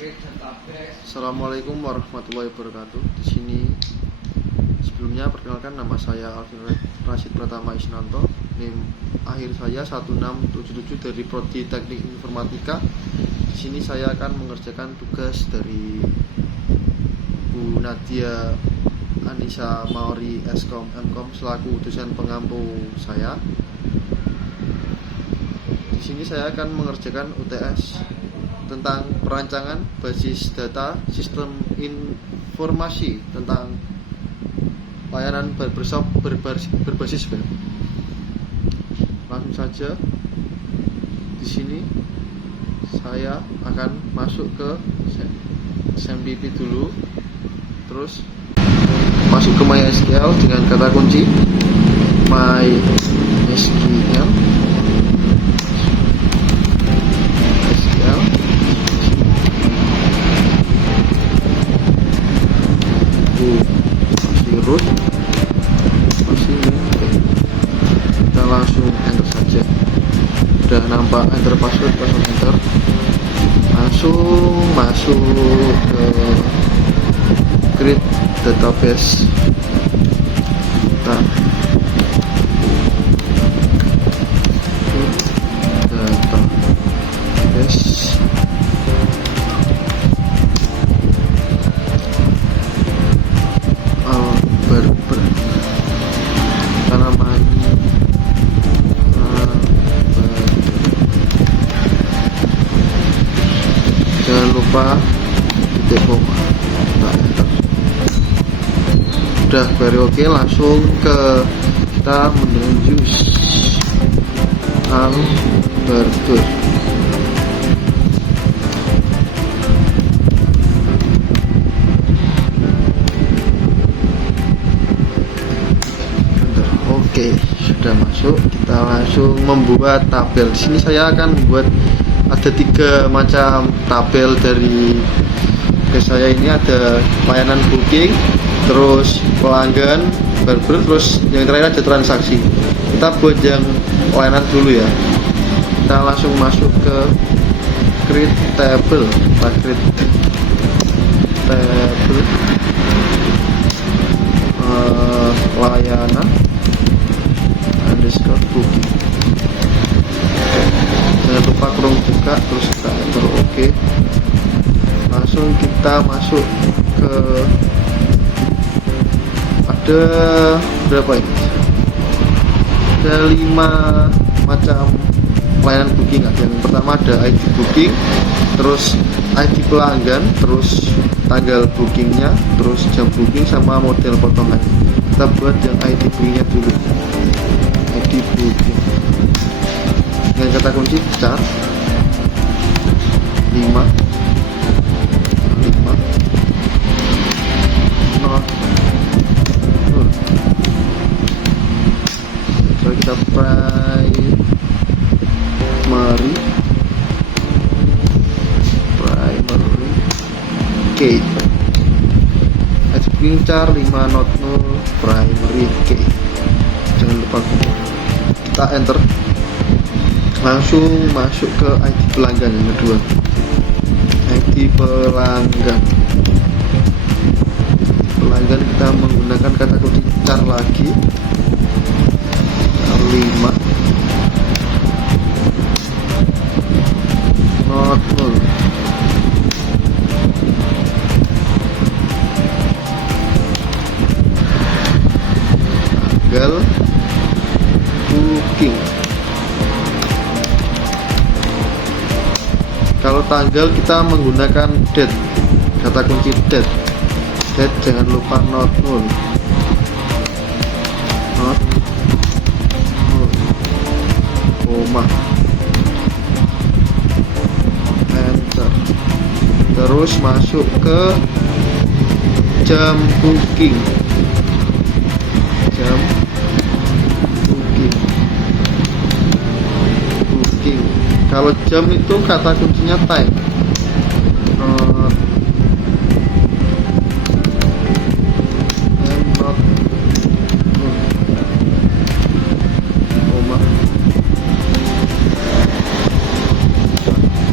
Assalamualaikum warahmatullahi wabarakatuh. Di sini sebelumnya perkenalkan, nama saya Alvin Rashid Pratama Isnanto. NIM akhir saya 1677 dari Prodi Teknik Informatika. Di sini saya akan mengerjakan tugas dari Bu Nadia Anissa Maori Eskom Mkom selaku dosen pengampu saya. Di sini saya akan mengerjakan UTS tentang perancangan basis data sistem informasi tentang layanan berbasis web. Langsung saja, di sini saya akan masuk ke SMPP dulu, terus masuk ke MySQL dengan kata kunci MySQL. Root masih kita langsung enter saja. Udah nampak enter password, langsung enter, langsung masuk ke create database. Kita database jangan lupa titik koma. Nah, enter. Udah very oke, langsung ke kita menuju Albertus. Oke, sudah masuk. Kita langsung membuat tabel. Di sini saya akan membuat ada 3 macam tabel dari saya ini. Ada layanan booking, terus pelanggan, barber, terus yang terakhir ada transaksi. Kita buat yang layanan dulu ya. Kita langsung masuk ke create table. Create table layanan underscore booking. Jangan lupa kurung buka, terus kita enter oke. Langsung kita masuk ke ada berapa ini? Ada 5 macam layanan booking. Yang pertama ada ID booking, terus ID pelanggan, terus tanggal bookingnya, terus jam booking sama model potongan. Kita buat yang ID bookingnya dulu. ID booking dengan kata kunci char 5 not null. Jadi kita primary key booking char 5 not null primary key. Jangan lupa kita enter. Langsung masuk ke ID pelanggan yang kedua. ID pelanggan kita menggunakan kata kunci char lagi 5 not null. Tanggal booking. Kalau tanggal kita menggunakan date, kata kunci date jangan lupa not null. Koma, enter. Terus masuk ke jam booking. Kalau jam itu kata kuncinya time.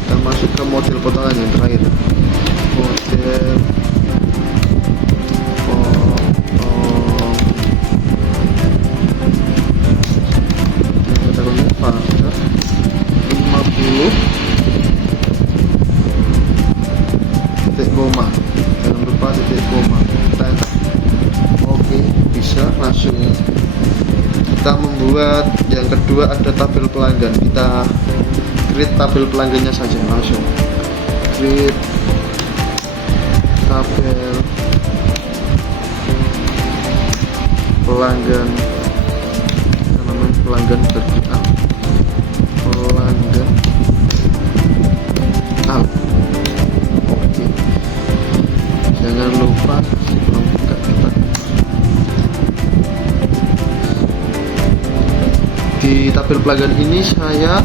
Kita masuk ke model potongan yang terakhir. koma, jangan lupa titik koma. Kita enter. Oke, bisa langsung kita membuat yang kedua. Ada tabel pelanggan, kita create tabel pelanggannya saja. Langsung create tabel pelanggan, namanya pelanggan vertikal, pelanggan al. Oke, jangan lupa sebelum buka kita di tabel pelanggan ini saya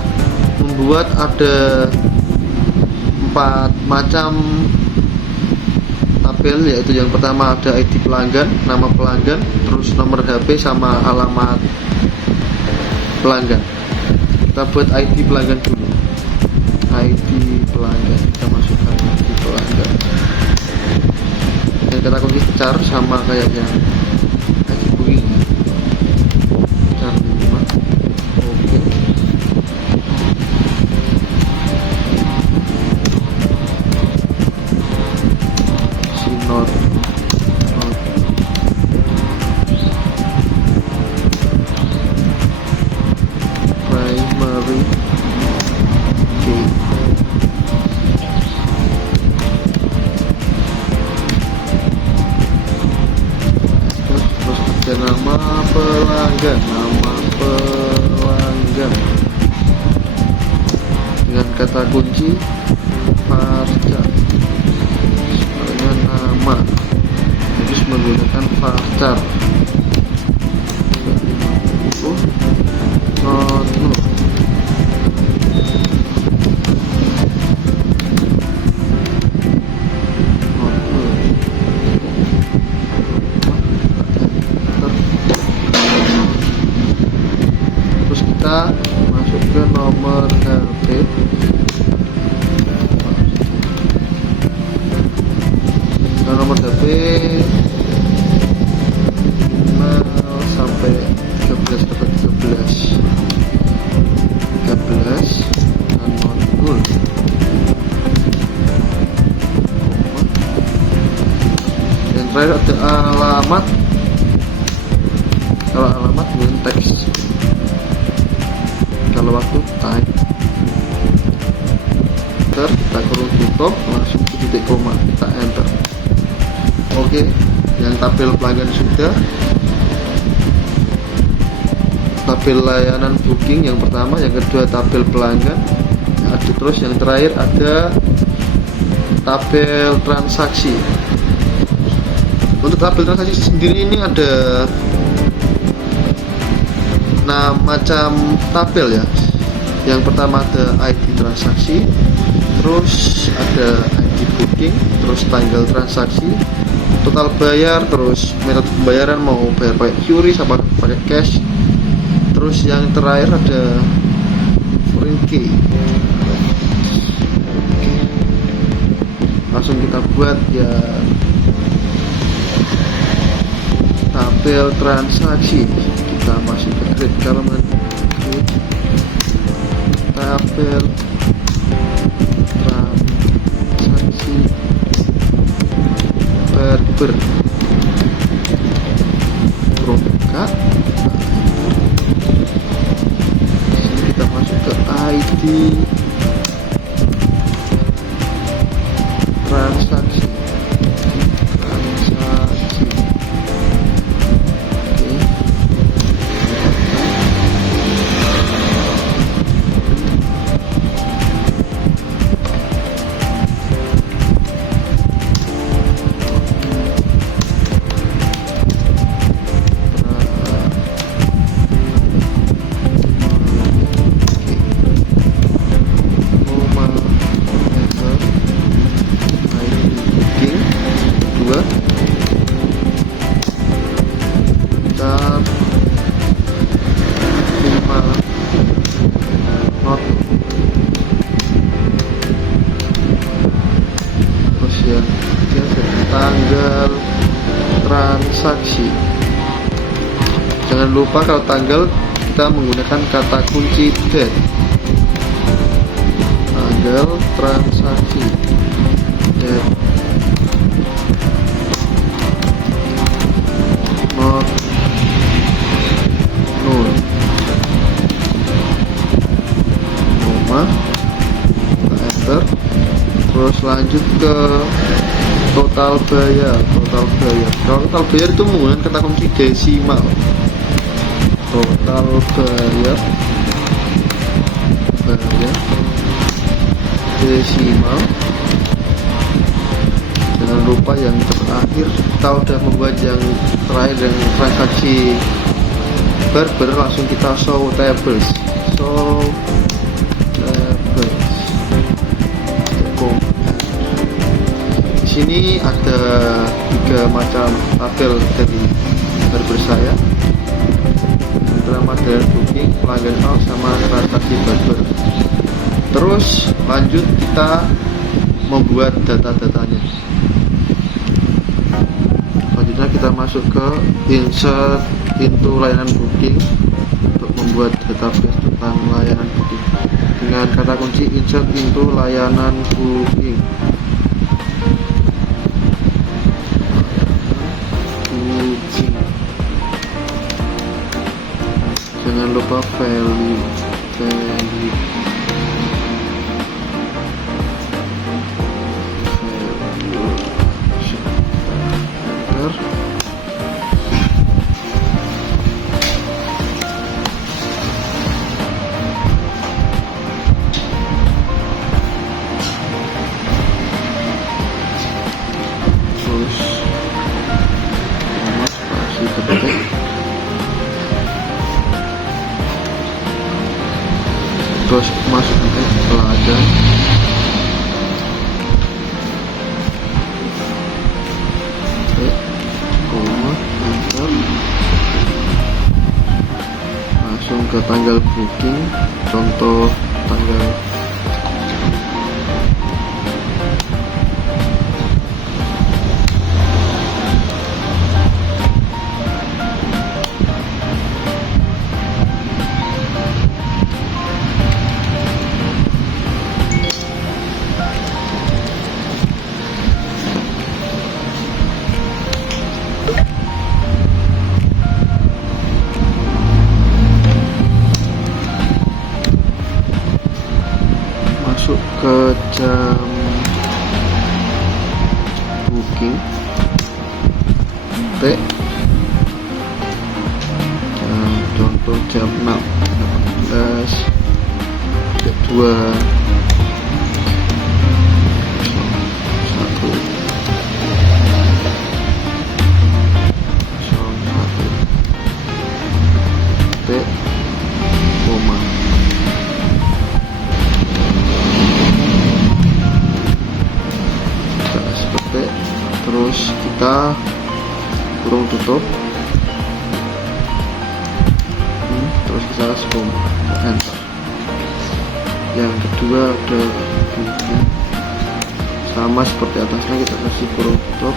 membuat ada 4 macam tabel, yaitu yang pertama ada ID pelanggan, nama pelanggan, terus nomor HP sama alamat pelanggan. Kita buat ID pelanggan dulu. ID pelanggan, kita masukkan ID pelanggan dan kita kunci char sama kayak yang ID booking, char 5. Oke, not primary. Oke, terus ada nama pelanggan, dengan kata kunci varchar, dengan nama terus menggunakan varchar 50 not no. Terus kita masuk ke nomor HP. Nah, nomor HP 0 sampai 13 dapat 13 dan non-nul. Yang terakhir ada alamat. Kalau alamat dengan teks, kalau waktu time. Enter, kita kurung tutup, langsung ke titik koma, kita enter. Oke, yang tabel pelanggan sudah. Tabel layanan booking yang pertama, yang kedua tabel pelanggan. Ada terus yang terakhir ada tabel transaksi. Untuk tabel transaksi sendiri ini ada 6 macam tabel ya. Yang pertama ada ID transaksi, terus ada ID booking, terus tanggal transaksi, total bayar, terus metode pembayaran, mau bayar pakai QRIS apa pakai cash. Terus yang terakhir ada foreign key. Langsung kita buat ya tabel transaksi. Kita masuk ke create column, create tabel transaksi berber buka. Sini kita masuk ke ID transaksi. Tanggal transaksi, jangan lupa kalau tanggal kita menggunakan kata kunci date. Tanggal transaksi date lanjut ke total bayar. Total bayar itu menggunakan kata kunci desimal. Total bayar desimal. Jangan lupa yang terakhir, kita udah membuat yang terakhir dan transaksi barber, langsung kita show tables. Di sini ada 3 macam tabel dari barber saya. Yang pertama dari booking, pelanggan out, sama transaksi barber. Terus lanjut kita membuat data-datanya. Selanjutnya kita masuk ke insert into layanan booking untuk membuat database tentang layanan booking dengan kata kunci insert into layanan booking. Jangan lupa value. Terus masuk ke pelajar, enter, langsung ke tanggal booking, contoh tanggal masuk ke jam booking contoh jam 6.18 2 terus kita kurung tutup, terus kita zoom, enter. Yang kedua ada sama seperti atasnya, kita kasih kurung tutup,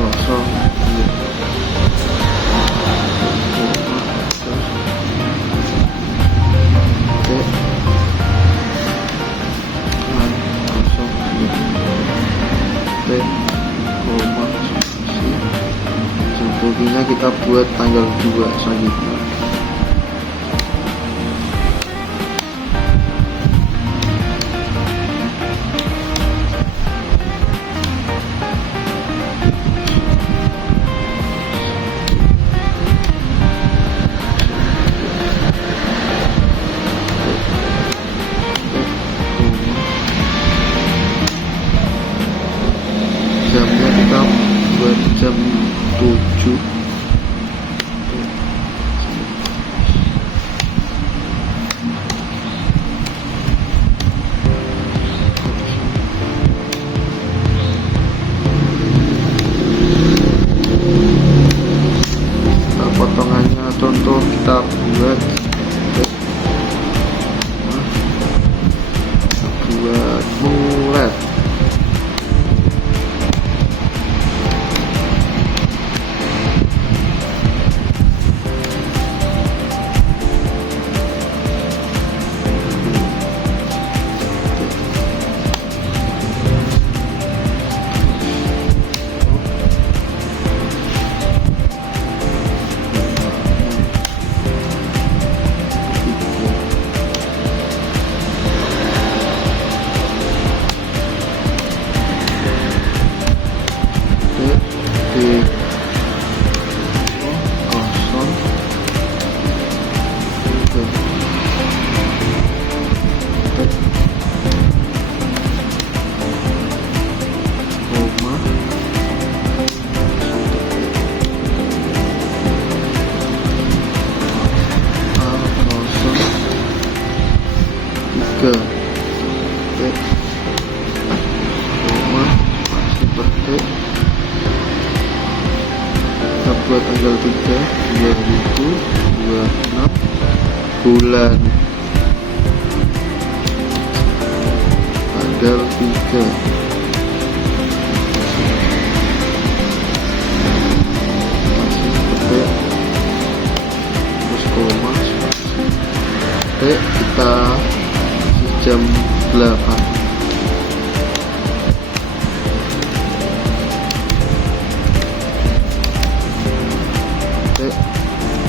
kosong. Bookingnya kita buat tanggal 2 selanjutnya. Jamnya kita buat jam 7. Potongannya contoh kita buat bulat. 2026 bulan tanggal 3. Terus koma kita jam 8.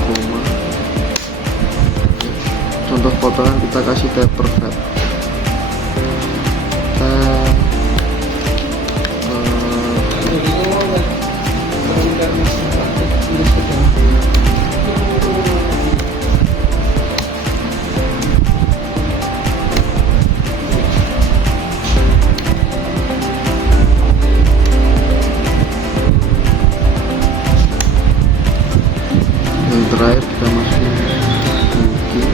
Koma. Contoh potongan kita kasih taper tab. Yang terakhir kita masukin booking.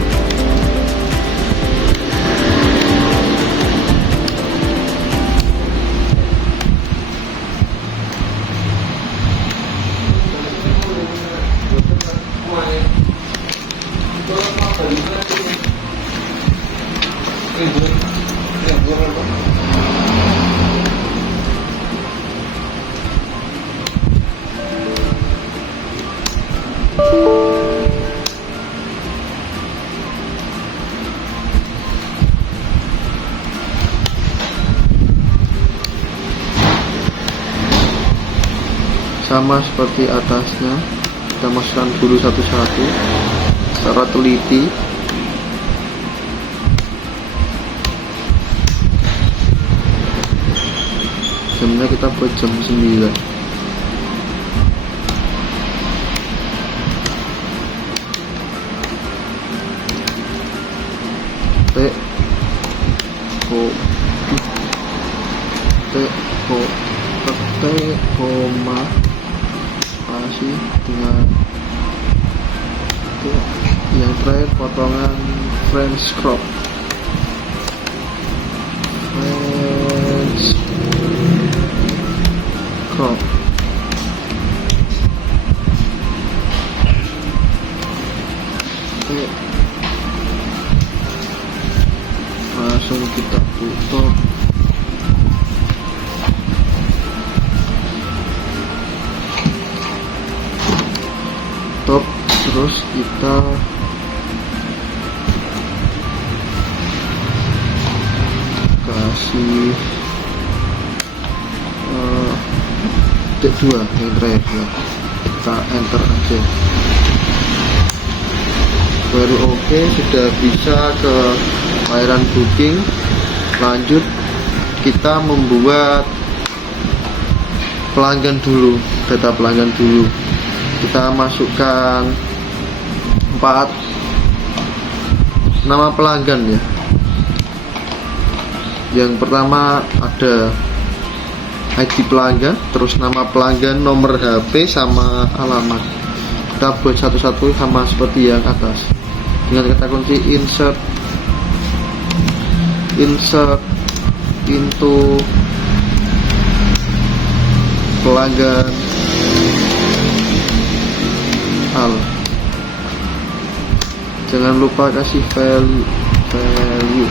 Sama seperti atasnya, kita masukkan dulu satu-satu secara teliti. Jamnya kita buat jam 9. Koma masih dengan yang terakhir potongan French crop. Langsung kita tutup. Terus kita kasih T2 yang terakhir ya. Kita enter aja, baru oke, sudah bisa ke layanan booking. Lanjut kita membuat pelanggan dulu, data pelanggan dulu. Kita masukkan 4 nama pelanggan ya. Yang pertama ada ID pelanggan, terus nama pelanggan, nomor HP sama alamat. Kita buat satu-satu sama seperti yang atas. Dengan kata kunci insert into pelanggan al. Jangan lupa kasih value.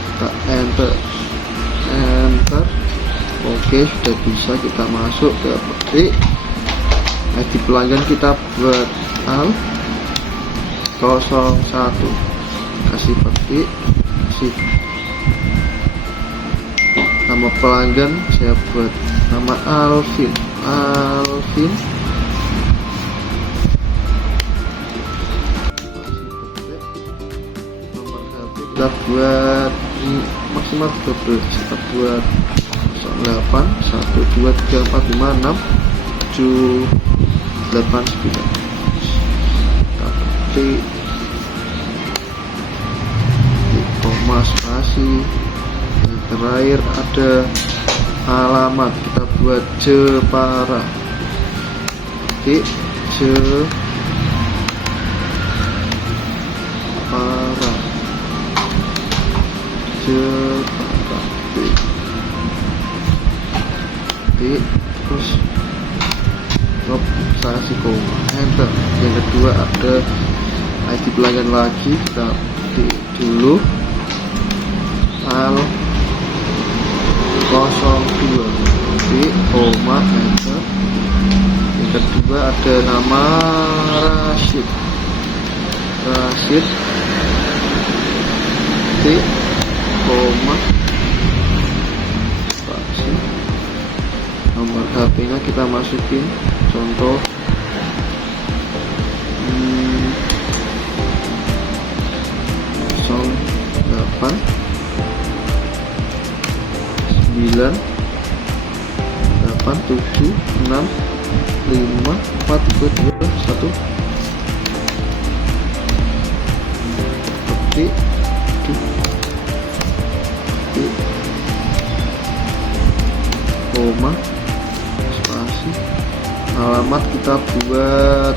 Kita enter. Oke, sudah bisa. Kita masuk ke ID pelanggan, kita buat al 01, kasih petik, kasih nama pelanggan, saya buat nama Alvin. Nomor HP kita buat maksimal 12, kita buat 08 1 2 3 4 5 6 7 8 9. Kita ketik koma spasi. Yang terakhir ada alamat, kita buat Jepara. Ketik Jepara. Terus stop, saya kasih koma, enter. Yang kedua ada ID pelanggan lagi, kita ketik dulu al 02, ketik koma, enter. Yang kedua ada nama Rashid, ketik koma, spasi. Nomor HP-nya kita masukin, contoh 08 9 8 7 6 5 4 3 2 1, ketik koma, spasi. Alamat kita buat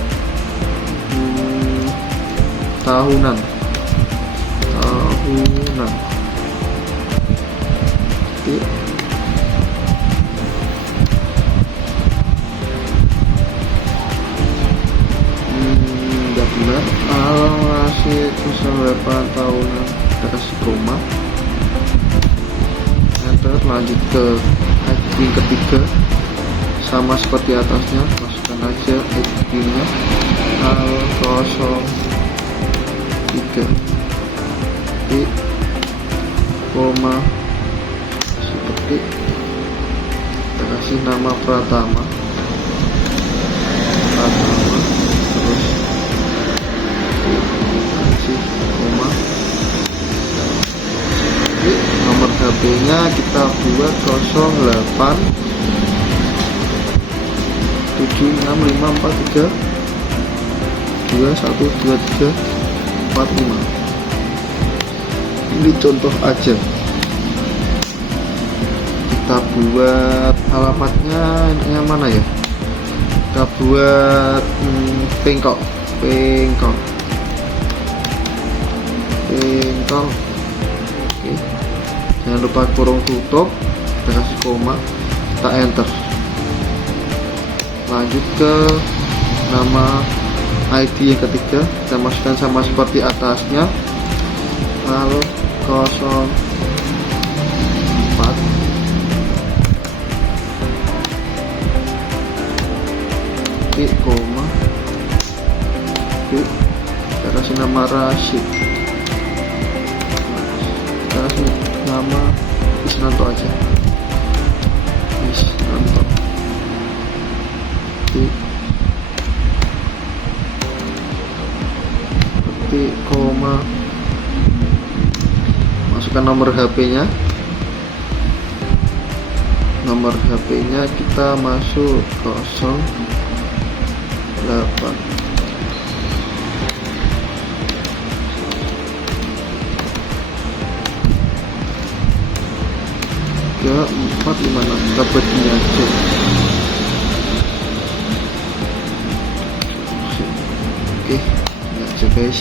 tahunan, ketik nggak benar, masih 8 tahunan, kita kasih koma, enter. Lanjut ke ID ketiga, sama seperti atasnya, masukkan aja ID nya al03, ketik koma, ketik, kita kasih nama Pratama, terus kasih koma. Nomor HP nya kita buat 08 7654 3 21 23 45. Ini contoh aja, kita buat alamatnya yang mana ya, kita buat Pengkol. Oke, jangan lupa kurung tutup, kita kasih koma, kita enter. Lanjut ke nama ID yang ketiga, kita masukkan sama seperti atasnya, lalu 04 ketik koma, ketik, kita kasih nama Rashid, kita kasih nama Isnanto aja, Isnanto, ketik koma, masukkan nomor HP-nya. Nomor HP-nya kita masuk 08 456, kita buat ini aja. Oke, ini aja guys.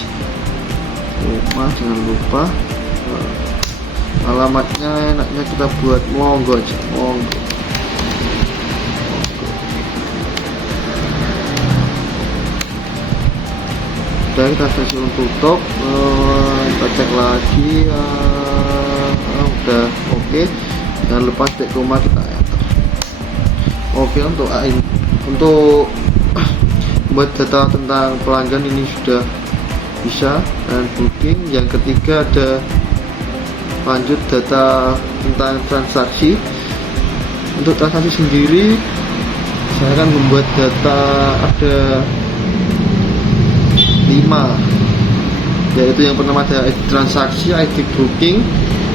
Jangan lupa alamatnya enaknya kita buat monggo aja, monggo. Dan kita kasih untuk tutup, kita cek lagi, udah oke. Jangan lupa stik koma, kita enter. Oke, untuk buat data tentang pelanggan ini sudah bisa. Dan booking yang ketiga ada lanjut data tentang transaksi. Untuk transaksi sendiri saya akan membuat data ada 5, yaitu yang pertama ada ID transaksi, ID booking,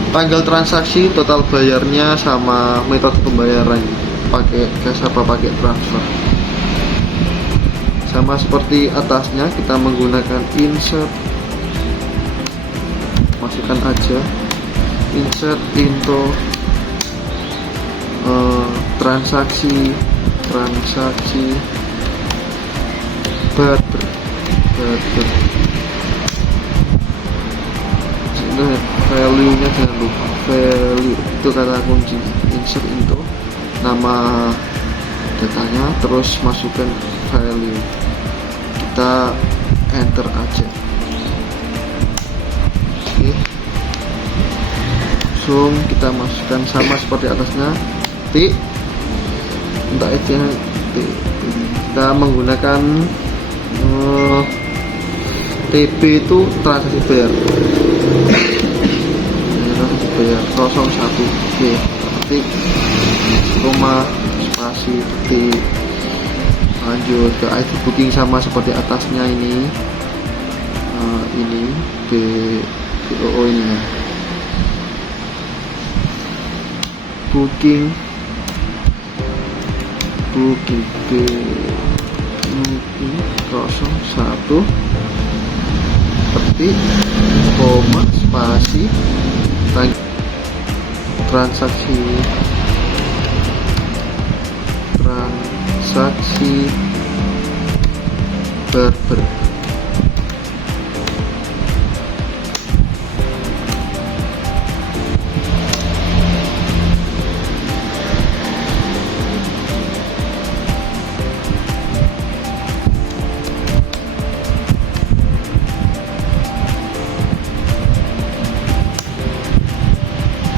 tanggal transaksi, total bayarnya, sama metode pembayaran, pakai cash apa pakai transfer. Sama seperti atasnya, kita menggunakan insert, masukkan aja insert into transaksi barter. Value-nya jangan lupa, value itu kata kunci. Insert into nama datanya, terus masukkan value, kita enter aja. Oke, langsung kita masukkan sama seperti atasnya, titik, untuk aja titik. Kita menggunakan TB itu transaksi bayar, transaksi bayar 01. Oke, titik, koma, spasi, titik, lanjut ke ID booking sama seperti atasnya ini. Ini BOO ini ya, booking B 01 petik koma spasi transaksi barber.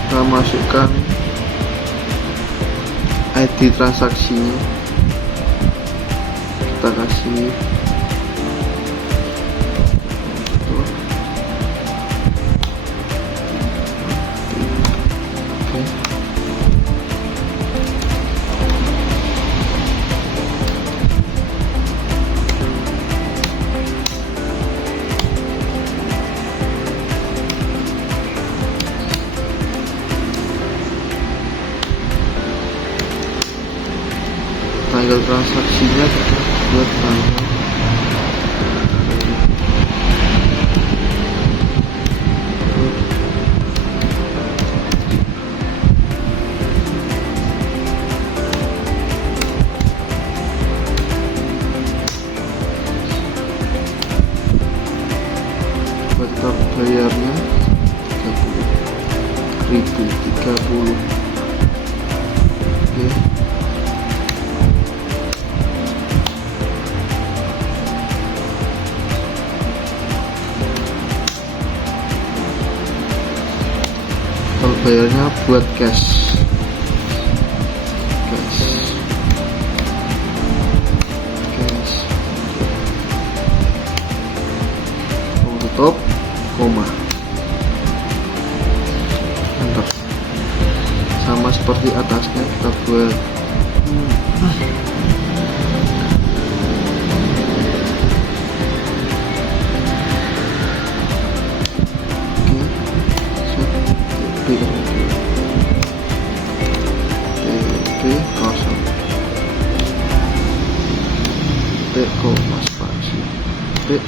Kita masukkan ID transaksinya, kita kasih tanggal transaksinya, kita buat tanggal tetap bayarnya 30.030. Oke, kalau bayarnya buat cash, tutup, koma, enter. Sama seperti atasnya, kita buat TB kosong, T koma spasi, T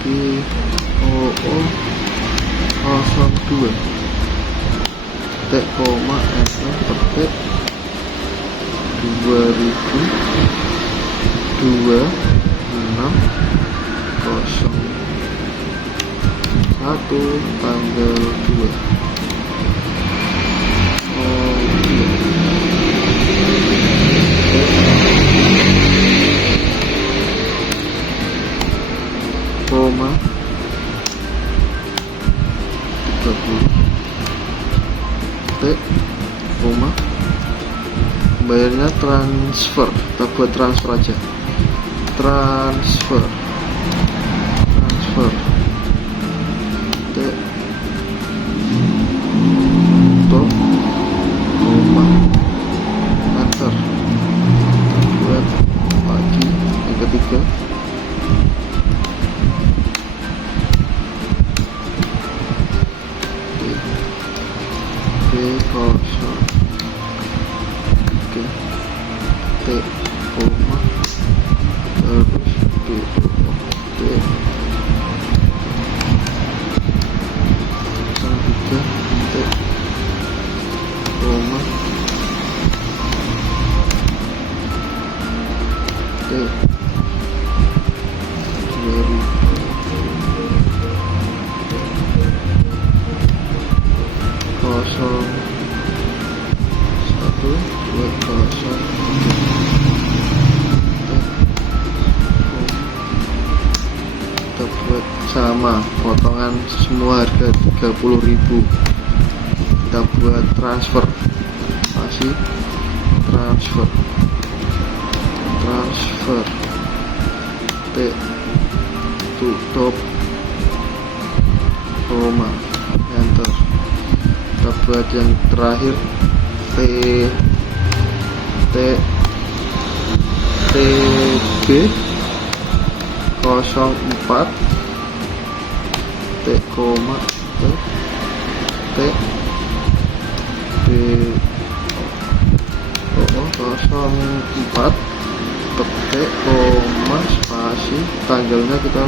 BOO 02, T koma enter, petik 2026 01 tanggal 2. Koma 30 T koma, bayarnya transfer, kita buat transfer aja, transfer T top koma, enter. Buat lagi yang ketiga, kosong, oke, T koma, terus T selanjutnya T koma, T 2001 sama, potongan semua harga 30.000. Kita buat transfer, masih transfer T tutup koma, enter. Kita buat yang terakhir TB 04 T koma T B 04 petik koma spasi, tanggalnya kita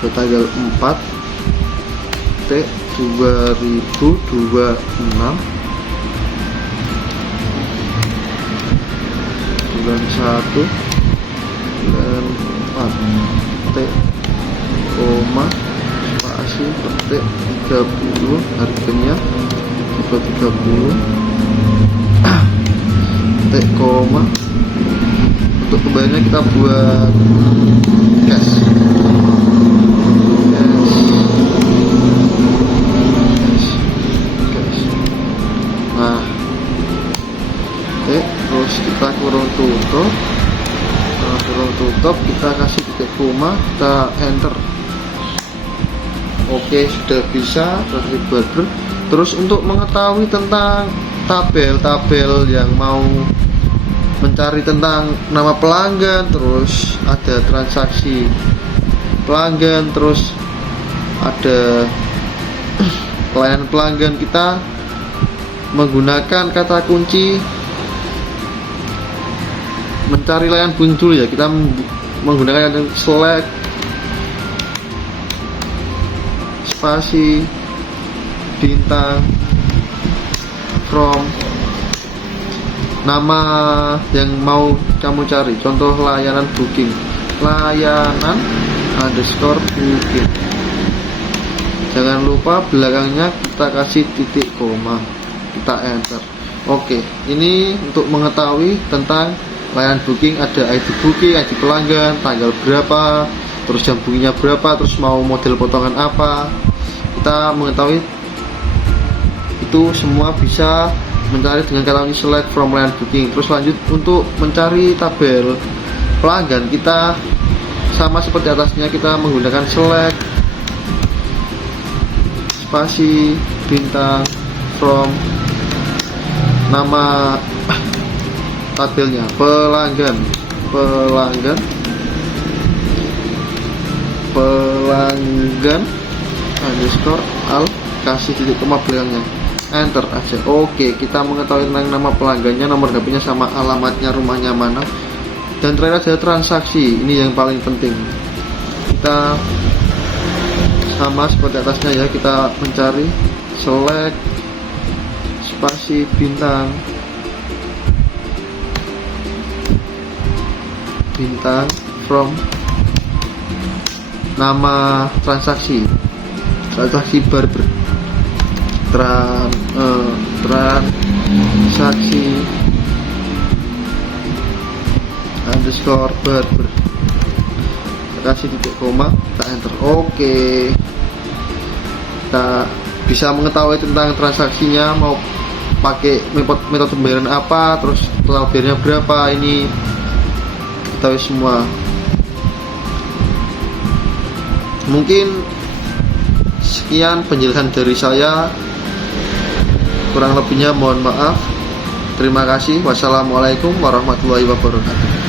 ke tanggal 4 T 2026 bulan 1 bulan 4 T koma spasi petik 30, harganya tipe 30 T koma. Untuk kembalinya kita buat cash. Nah, terus kita kurung tutup, kita kasih titik koma, kita enter. Oke, sudah bisa kasih border. Terus untuk mengetahui tentang tabel yang mau mencari tentang nama pelanggan, terus ada transaksi pelanggan, terus ada pelayanan pelanggan, kita menggunakan kata kunci mencari layanan booking dulu ya. Kita menggunakan select spasi bintang from nama yang mau kamu cari, contoh layanan booking, layanan underscore booking. Jangan lupa belakangnya kita kasih titik koma, kita enter. Oke, ini untuk mengetahui tentang layanan booking. Ada ID booking, ID pelanggan, tanggal berapa, terus jam bookingnya berapa, terus mau model potongan apa. Kita mengetahui itu semua bisa mencari dengan kata kunci select from layanan booking. Terus lanjut untuk mencari tabel pelanggan, kita sama seperti atasnya, kita menggunakan select spasi bintang from nama tabelnya pelanggan underscore al, kasih titik koma belakangnya, enter aja. Oke, kita mengetahui tentang nama pelanggannya, nomor HP-nya sama alamatnya, rumahnya mana. Dan terakhir ada transaksi, ini yang paling penting. Kita sama seperti atasnya ya, kita mencari select spasi bintang from nama transaksi barber, transaksi underscore barber, kasih titik koma, kita enter. Oke, kita bisa mengetahui tentang transaksinya, mau pakai metode pembayaran apa, terus total bayarnya berapa, ini ketahui semua. Mungkin sekian penjelasan dari saya, kurang lebihnya mohon maaf. Terima kasih. Wassalamualaikum warahmatullahi wabarakatuh.